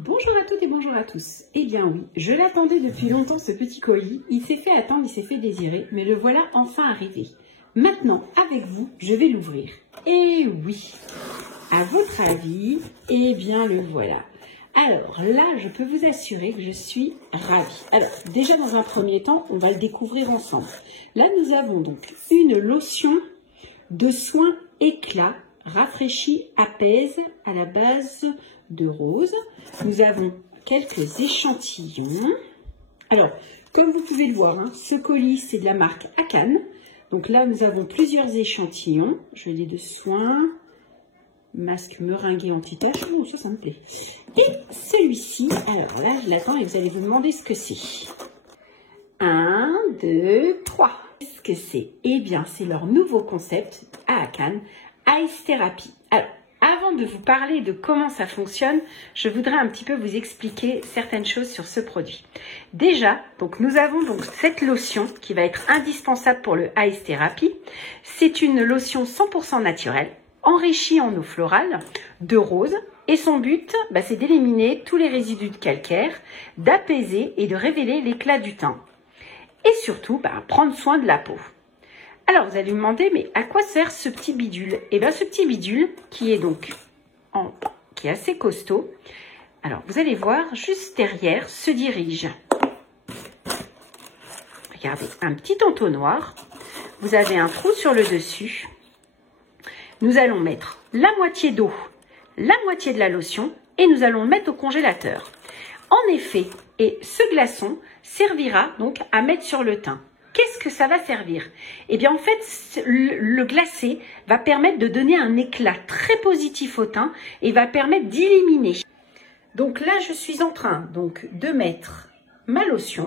Bonjour à toutes et bonjour à tous. Eh bien oui, je l'attendais depuis longtemps ce petit colis. Il s'est fait attendre, il s'est fait désirer, mais le voilà enfin arrivé. Maintenant, avec vous, je vais l'ouvrir. Et oui, à votre avis, eh bien le voilà. Alors là, je peux vous assurer que je suis ravie. Alors, déjà dans un premier temps, on va le découvrir ensemble. Là, nous avons donc une lotion de soin éclat, rafraîchit, apaise à la base de rose. Nous avons quelques échantillons. Alors, comme vous pouvez le voir, ce colis, c'est de la marque Akan. Donc là, nous avons plusieurs échantillons. Gelée de soin, masque meringué anti-tache. Oh, ça me plaît. Et celui-ci, alors là, je l'attends et vous allez vous demander ce que c'est. 1, 2, 3. Qu'est-ce que c'est? Eh bien, c'est leur nouveau concept à Akan, Ice Therapy. Alors, avant de vous parler de comment ça fonctionne, je voudrais un petit peu vous expliquer certaines choses sur ce produit. Déjà, donc nous avons donc cette lotion qui va être indispensable pour le Ice Therapy. C'est une lotion 100% naturelle, enrichie en eau florale, de rose. Et son but, c'est d'éliminer tous les résidus de calcaire, d'apaiser et de révéler l'éclat du teint. Et surtout, prendre soin de la peau. Alors, vous allez me demander, mais à quoi sert ce petit bidule? Eh bien, ce petit bidule, qui est donc qui est assez costaud, alors vous allez voir, juste derrière se dirige. Regardez, un petit entonnoir. Vous avez un trou sur le dessus. Nous allons mettre la moitié d'eau, la moitié de la lotion, et nous allons le mettre au congélateur. En effet, et ce glaçon servira donc à mettre sur le teint. Qu'est-ce que ça va servir? Eh bien, en fait, le glacé va permettre de donner un éclat très positif au teint et va permettre d'éliminer. Donc là, je suis en train donc de mettre ma lotion.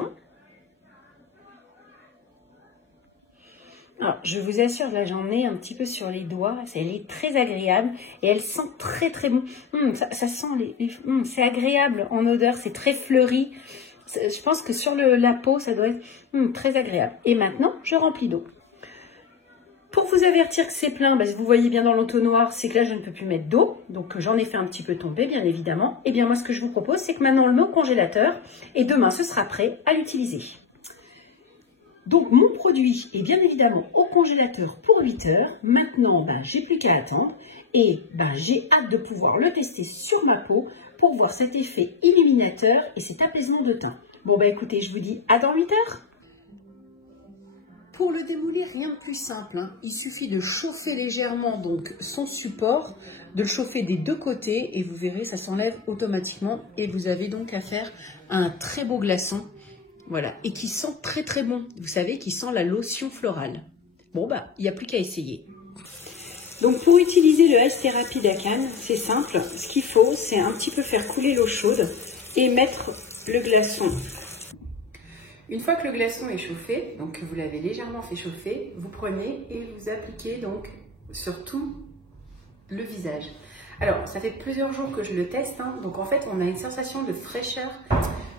Alors, je vous assure, là, j'en ai un petit peu sur les doigts. Elle est très agréable et elle sent très, très bon. Ça sent c'est agréable en odeur, c'est très fleuri. Je pense que sur la peau, ça doit être très agréable. Et maintenant, je remplis d'eau. Pour vous avertir que c'est plein, vous voyez bien dans l'entonnoir, c'est que là, je ne peux plus mettre d'eau. Donc, j'en ai fait un petit peu tomber, bien évidemment. Et bien, moi, ce que je vous propose, c'est que maintenant, on le met au congélateur. Et demain, ce sera prêt à l'utiliser. Donc, mon produit est bien évidemment au congélateur pour 8 heures. Maintenant, j'ai plus qu'à attendre. Et j'ai hâte de pouvoir le tester sur ma peau pour voir cet effet illuminateur et cet apaisement de teint. Bon, écoutez, je vous dis à dans 8 heures. Pour le démouler, rien de plus simple. Il suffit de chauffer légèrement donc son support, de le chauffer des deux côtés et vous verrez, ça s'enlève automatiquement. Et vous avez donc à faire un très beau glaçon. Voilà, et qui sent très très bon. Vous savez, qui sent la lotion florale. Bon, il n'y a plus qu'à essayer. Donc, pour utiliser le Ice Therapy d'Akan, c'est simple. Ce qu'il faut, c'est un petit peu faire couler l'eau chaude et mettre le glaçon. Une fois que le glaçon est chauffé, donc vous l'avez légèrement fait chauffer, vous prenez et vous appliquez donc sur tout le visage. Alors, ça fait plusieurs jours que je le teste, donc en fait, on a une sensation de fraîcheur.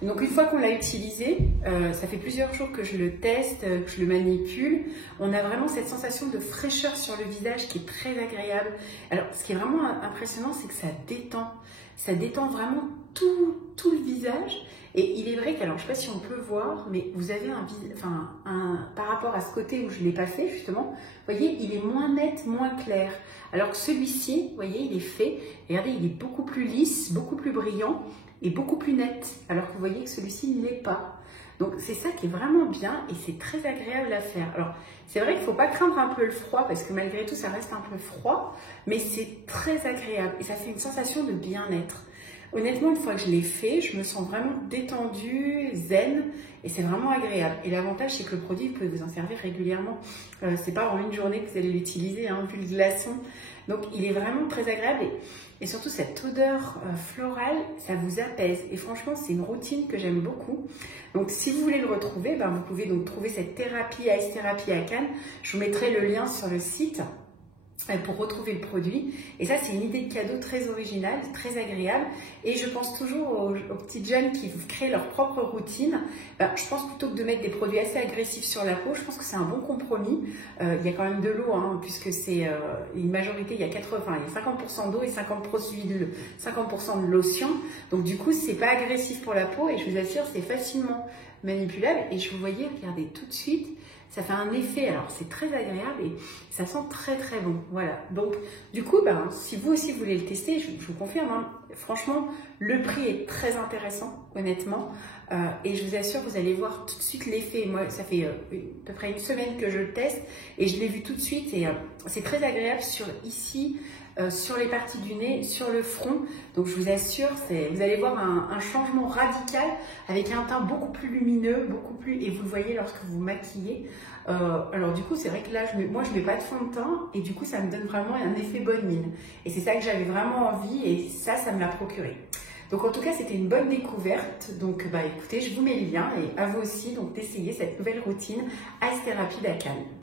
Donc, une fois qu'on l'a utilisé, ça fait plusieurs jours que je le teste, que je le manipule. On a vraiment cette sensation de fraîcheur sur le visage qui est très agréable. Alors, ce qui est vraiment impressionnant, c'est que ça détend. Ça détend vraiment tout le visage. Et il est vrai qu'alors, je ne sais pas si on peut voir, mais vous avez par rapport à ce côté où je ne l'ai pas fait, justement, vous voyez, il est moins net, moins clair. Alors que celui-ci, vous voyez, il est fait. Et regardez, il est beaucoup plus lisse, beaucoup plus brillant et beaucoup plus net. Alors que vous voyez que celui-ci ne l'est pas. Donc, c'est ça qui est vraiment bien et c'est très agréable à faire. Alors, c'est vrai qu'il ne faut pas craindre un peu le froid parce que malgré tout, ça reste un peu froid, mais c'est très agréable et ça fait une sensation de bien-être. Honnêtement, une fois que je l'ai fait, je me sens vraiment détendue, zen, et c'est vraiment agréable. Et l'avantage, c'est que le produit, vous pouvez vous en servir régulièrement. C'est pas en une journée que vous allez l'utiliser, vu le glaçon. Donc, il est vraiment très agréable. Et surtout, cette odeur florale, ça vous apaise. Et franchement, c'est une routine que j'aime beaucoup. Donc, si vous voulez le retrouver, vous pouvez donc trouver cette thérapie, Ice Therapy Akan. Je vous mettrai le lien sur le site. pour retrouver le produit. Et ça, c'est une idée de cadeau très originale, très agréable. Et je pense toujours aux petites jeunes qui créent leur propre routine. Je pense plutôt que de mettre des produits assez agressifs sur la peau, je pense que c'est un bon compromis. Il y a quand même de l'eau, hein, puisque c'est une majorité, il y a 50% d'eau et 50% de lotion. Donc du coup, c'est pas agressif pour la peau et je vous assure, c'est facilement manipulable. Et je vous voyais, regardez tout de suite, ça fait un effet, alors c'est très agréable et ça sent très très bon. Voilà, donc du coup, si vous aussi voulez le tester, je vous confirme, hein, franchement, le prix est très intéressant, honnêtement. Et je vous assure, vous allez voir tout de suite l'effet. Moi, ça fait à peu près une semaine que je le teste et je l'ai vu tout de suite. Et c'est très agréable sur les parties du nez, sur le front. Donc je vous assure, vous allez voir un changement radical avec un teint beaucoup plus lumineux, et vous le voyez lorsque vous maquillez. Alors du coup, c'est vrai que là, moi je mets pas de fond de teint et du coup, ça me donne vraiment un effet bonne mine. Et c'est ça que j'avais vraiment envie et ça me l'a procuré. Donc en tout cas, c'était une bonne découverte. Donc écoutez, je vous mets le lien et à vous aussi donc d'essayer cette nouvelle routine Ice Therapy d'Akan.